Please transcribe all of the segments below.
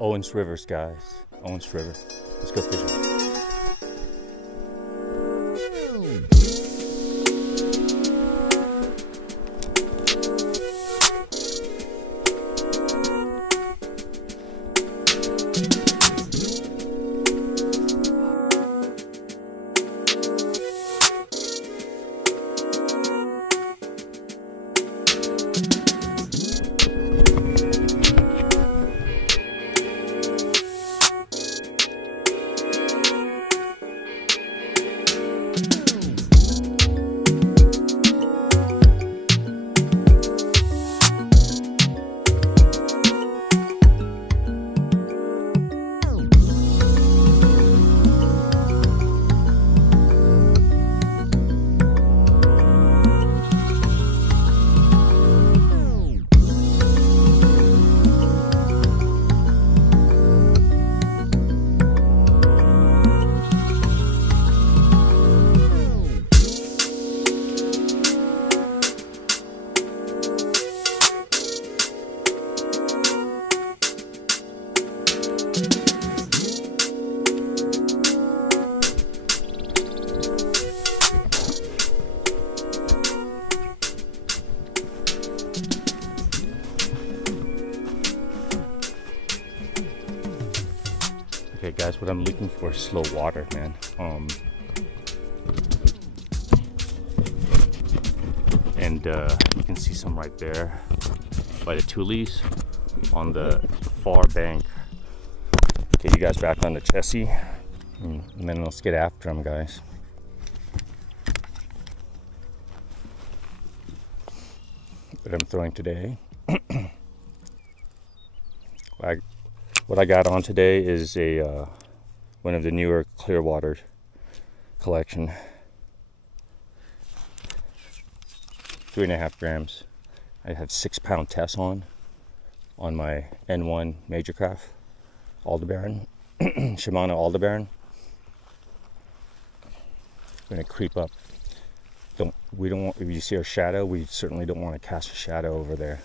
Owens Rivers, guys. Owens River. Let's go fishing. Okay guys, what I'm looking for is slow water, man. And you can see some right there by the tulies on the far bank. Okay, you guys back on the chessie, and then let's get after them, guys. What I'm throwing today. What I got on today is a one of the newer Clearwater collection, 3.5 grams. I have 6-pound test on my N1 MajorCraft Aldebaran, Shimano Aldebaran. I'm gonna creep up. We don't want, if you see our shadow, we certainly don't want to cast a shadow over there.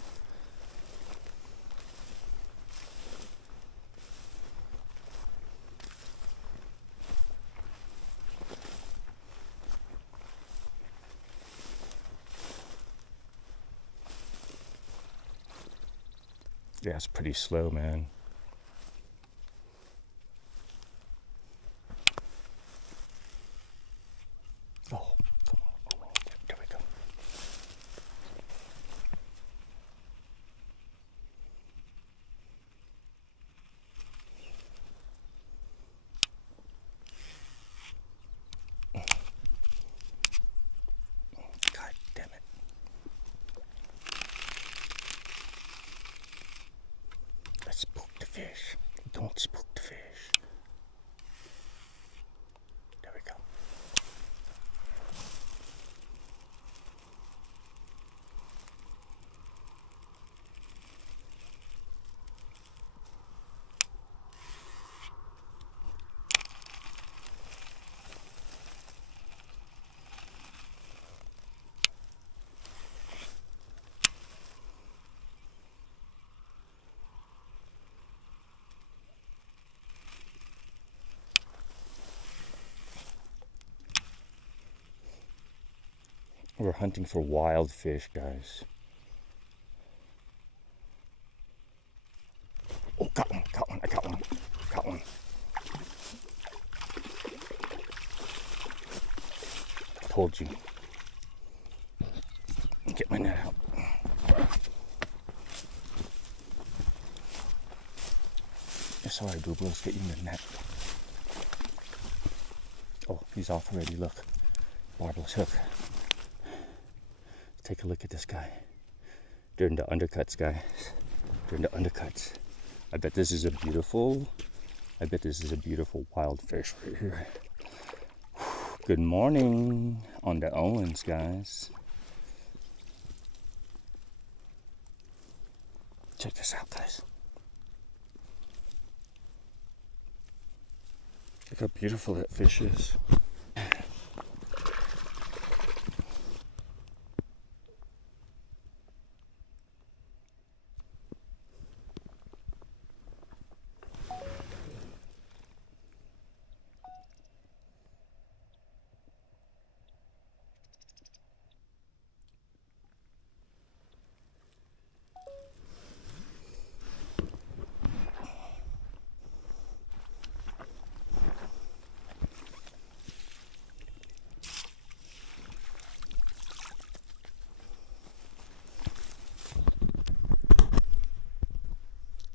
Yeah, it's pretty slow, man. Oh, come on. Oh, there we go. God damn it. Let's spook the fish. Don't spook the fish. There we go. We're hunting for wild fish, guys. Oh, got one, I got one. I told you. Get my net out. Sorry, boo boo, let's get you in the net. Oh, he's off already, look. Barbless hook. Take a look at this guy. During the undercuts, guys. During the undercuts. I bet this is a beautiful wild fish right here. Good morning on the Owens, guys. Check this out, guys. Look how beautiful that fish is.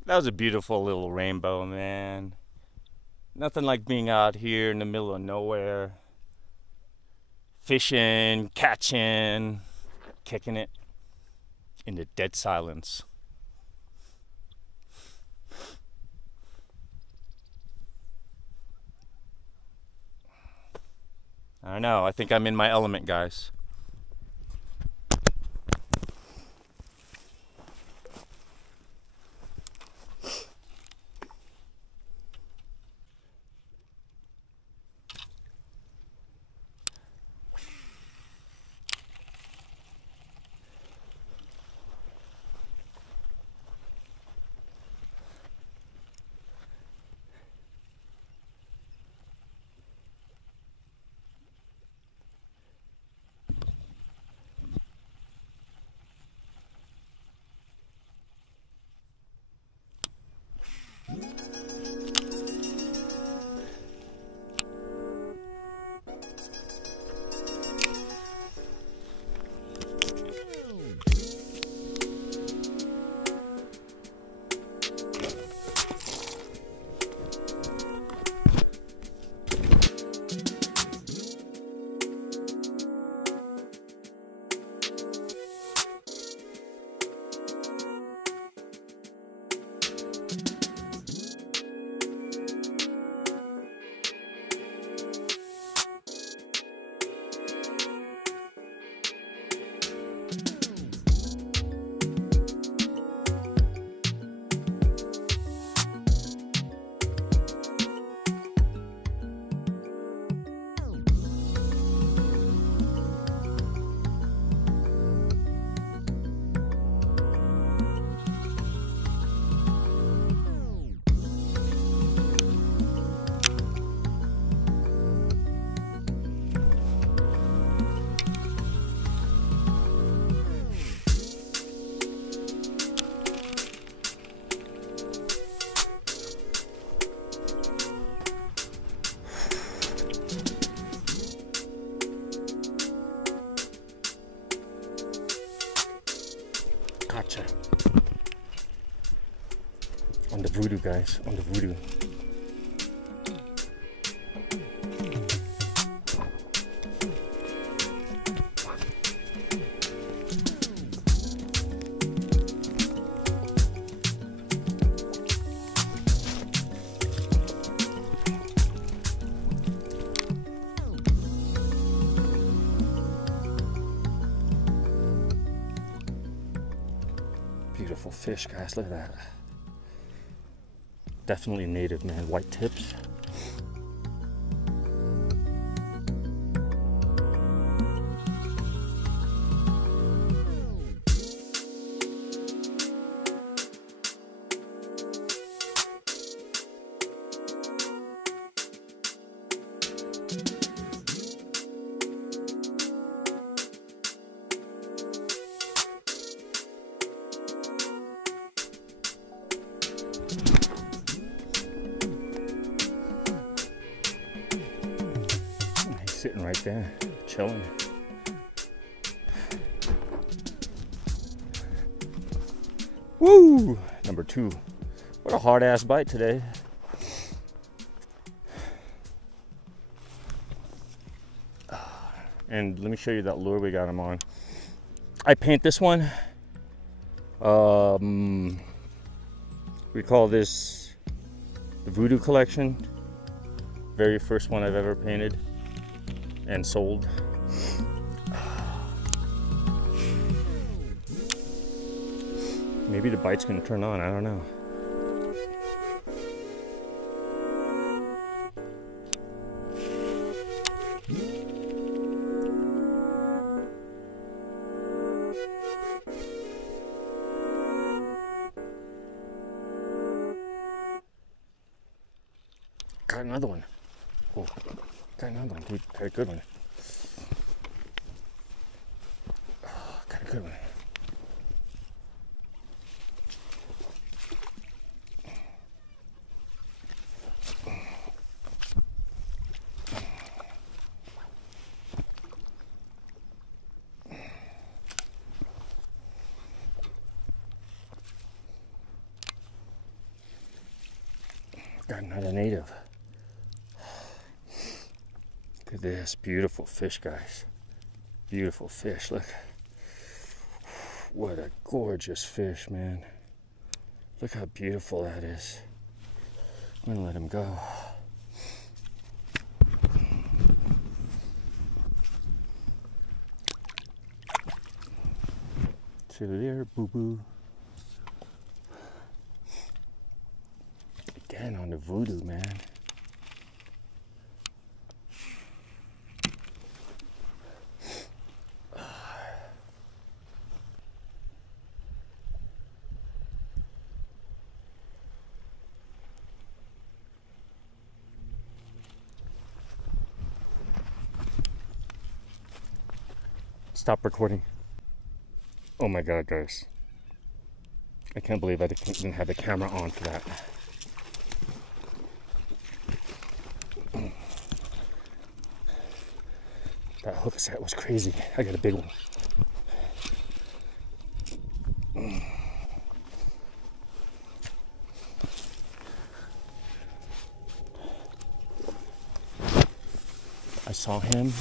That was a beautiful little rainbow, man. Nothing like being out here in the middle of nowhere, fishing, catching, kicking it in the dead silence. I don't know, I think I'm in my element, guys. Gotcha. On the voodoo, guys, on the voodoo. Beautiful fish, guys, look at that. Definitely native, man. White tips. Sitting right there, chilling. Woo! Number 2. What a hard ass bite today. And let me show you that lure we got him on. I paint this one. We call this the Voodoo Collection. Very first one I've ever painted and sold. Maybe the bite's gonna turn on, I don't know. Got another one. Oh, got another one, dude. Got a good one. Oh, got a good one. got another native. Look at this beautiful fish, guys. Beautiful fish. Look. What a gorgeous fish, man. Look how beautiful that is. I'm gonna let him go. See there, boo-boo. Again on the voodoo, man. Stop recording. Oh my god, guys. I can't believe I didn't have the camera on for that. That hook set was crazy. I got a big one. I saw him.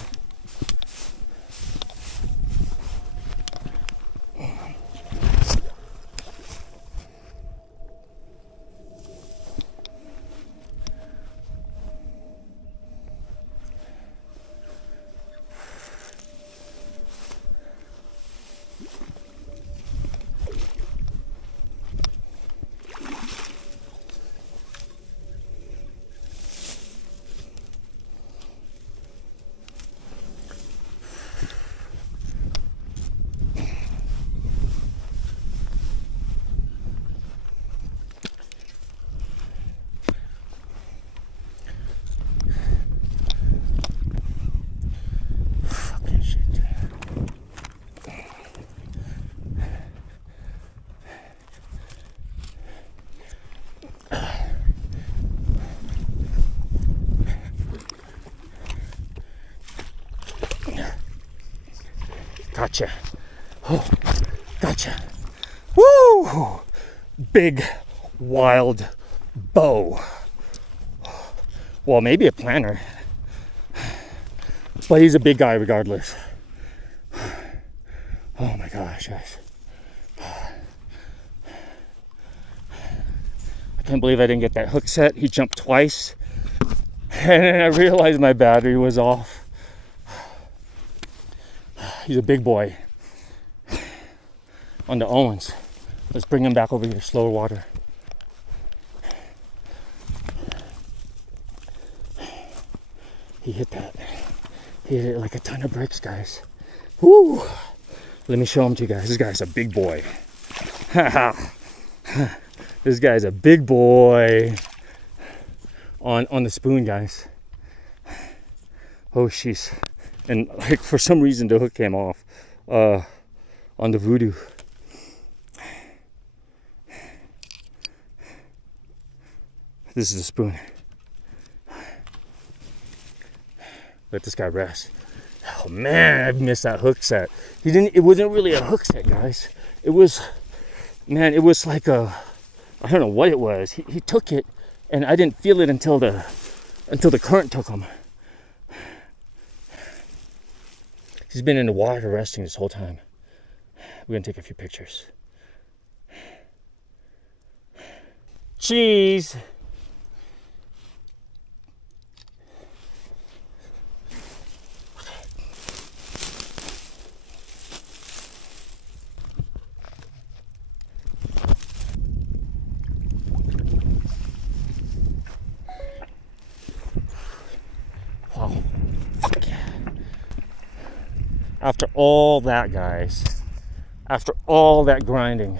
Gotcha. Oh, gotcha. Woo! Big, wild bow. Well, maybe a planner. But he's a big guy regardless. Oh my gosh, guys. I can't believe I didn't get that hook set. He jumped twice. And then I realized my battery was off. He's a big boy on the Owens. Let's bring him back over here to slower water. He hit that. He hit it like a ton of bricks, guys. Woo! Let me show him to you guys. This guy's a big boy. This guy's a big boy on the spoon, guys. Oh, jeez. And like for some reason the hook came off on the voodoo. This is the spoon. Let this guy rest. Oh man, I've missed that hook set. It wasn't really a hook set, guys. It was, man, it was like a, I don't know what it was. He took it and I didn't feel it until the current took him. He's been in the water resting this whole time. We're gonna take a few pictures. Cheese! Wow. Fuck yeah. After all that, guys, after all that grinding,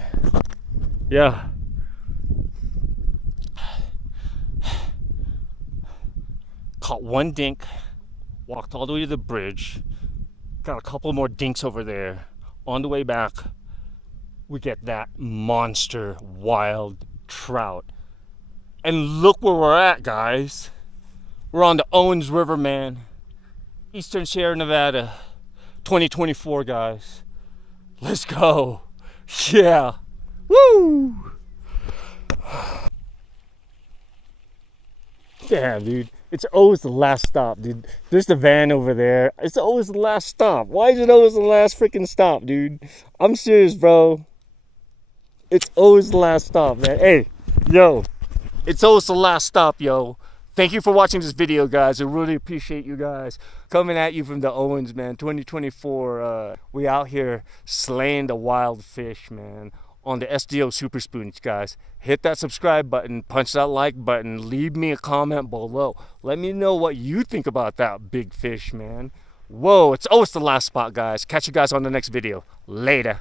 yeah, caught one dink, walked all the way to the bridge, got a couple more dinks over there. On the way back, we get that monster wild trout. And look where we're at, guys. We're on the Owens River, man. Eastern Sierra Nevada. 2024, guys. Let's go. Yeah. Woo! Damn, dude. It's always the last stop, dude. There's the van over there. It's always the last stop. Why is it always the last freaking stop, dude? I'm serious, bro. It's always the last stop, man. Hey, yo. It's always the last stop, yo. Thank you for watching this video, guys. I really appreciate you guys coming at you from the Owens, man. 2024. We out here slaying the wild fish, man. On the SDO SuperSpoons, guys. Hit that subscribe button, punch that like button, leave me a comment below. Let me know what you think about that big fish, man. Whoa, it's always the last spot, guys. Catch you guys on the next video. Later.